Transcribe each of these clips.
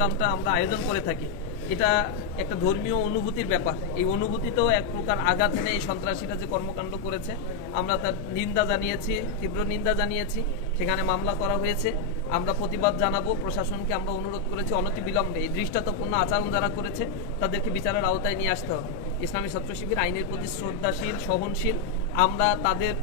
প্রোগ্রামটা আমরা আয়োজন করে থাকি, এটা একটা ধর্মীয় অনুভূতির ব্যাপার। এই অনুভূতিতেও এক প্রকার আঘাত এনে এই সন্ত্রাসীরা যে কর্মকাণ্ড করেছে আমরা তার নিন্দা জানিয়েছি, তীব্র নিন্দা জানিয়েছি। সেখানে মামলা করা হয়েছে। আমরা প্রতিবাদ জানাবো। প্রশাসনকে আমরা অনুরোধ করেছি অনতিবিলম্বে এই দৃষ্টান্তপূর্ণ আচরণ যারা করেছে তাদেরকে বিচারের আওতায় নিয়ে আসতে হবে। ইসলামী ছাত্র শিবির আইনের প্রতি শ্রদ্ধাশীল, সহনশীল। আমরা তাদের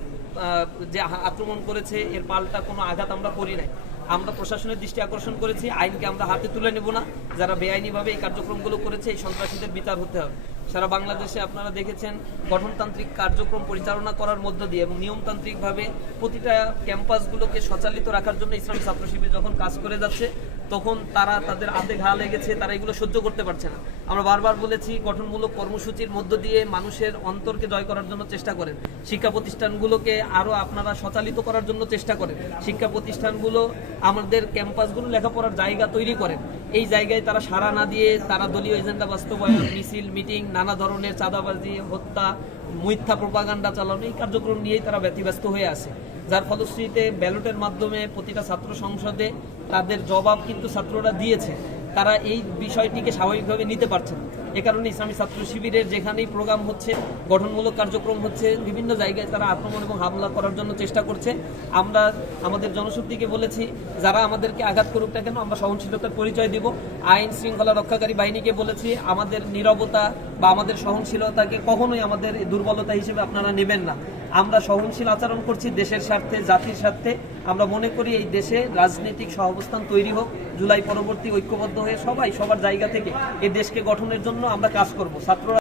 যে আক্রমণ করেছে এর পাল্টা কোনো আঘাত আমরা করি নাই। আমরা প্রশাসনের দৃষ্টি আকর্ষণ করেছি, আইনকে আমরা হাতে তুলে নেব না। যারা বেআইনিভাবে এই কার্যক্রমগুলো করেছে এই সন্ত্রাসীদের বিচার হতে হবে। সারা বাংলাদেশে আপনারা দেখেছেন গঠনতান্ত্রিক কার্যক্রম পরিচালনা করার মধ্য দিয়ে এবং নিয়মতান্ত্রিকভাবে প্রতিটা ক্যাম্পাসগুলোকে সঞ্চালিত রাখার জন্য ইসলামী ছাত্র শিবির যখন কাজ করে যাচ্ছে তখন তারা তাদের হাতে ঘা লেগেছে, তারা এগুলো সহ্য করতে পারছে না। আমরা বারবার বলেছি গঠনমূলক কর্মসূচির মধ্য দিয়ে মানুষের অন্তরকে জয় করার জন্য চেষ্টা করেন। শিক্ষা প্রতিষ্ঠানগুলোকে আরও আপনারা সঞ্চালিত করার জন্য চেষ্টা করেন। শিক্ষা প্রতিষ্ঠানগুলো আমাদের ক্যাম্পাসগুলো লেখাপড়ার জায়গা তৈরি করেন। এই জায়গায় তারা সাড়া না দিয়ে তারা দলীয় এজেন্ডা বাস্তবায়ন, মিছিল, মিটিং, নানা ধরনের চাঁদাবাজি, হত্যা, মিথ্যা প্রোপাগান্ডা চালানো এই কার্যক্রম নিয়েই তারা ব্যতিব্যস্ত হয়ে আছে। যার ফলশ্রুতিতে ব্যালটের মাধ্যমে প্রতিটা ছাত্র সংসদে তাদের জবাব কিন্তু ছাত্ররা দিয়েছে। তারা এই বিষয়টিকে স্বাভাবিকভাবে নিতে পারছে না। এ কারণে ইসলামী ছাত্র শিবিরের যেখানেই প্রোগ্রাম হচ্ছে, গঠনমূলক কার্যক্রম হচ্ছে, বিভিন্ন জায়গায় তারা আক্রমণ এবং হামলা করার জন্য চেষ্টা করছে। আমরা আমাদের জনশক্তিকে বলেছি যারা আমাদেরকে আঘাত করুক না কেন আমরা সহনশীলতার পরিচয় দিব। আইন শৃঙ্খলা রক্ষাকারী বাহিনীকে বলেছি আমাদের নীরবতা বা আমাদের সহনশীলতাকে কখনোই আমাদের দুর্বলতা হিসেবে আপনারা নেবেন না। আমরা সহনশীল আচরণ করছি দেশের স্বার্থে, জাতির স্বার্থে। আমরা মনে করি এই দেশে রাজনৈতিক সহাবস্থান তৈরি হোক, জুলাই পরবর্তী ঐক্যবদ্ধ হয়ে সবাই সবার জায়গা থেকে এই দেশকে গঠনের জন্য আমরা কাজ করব। ছাত্ররা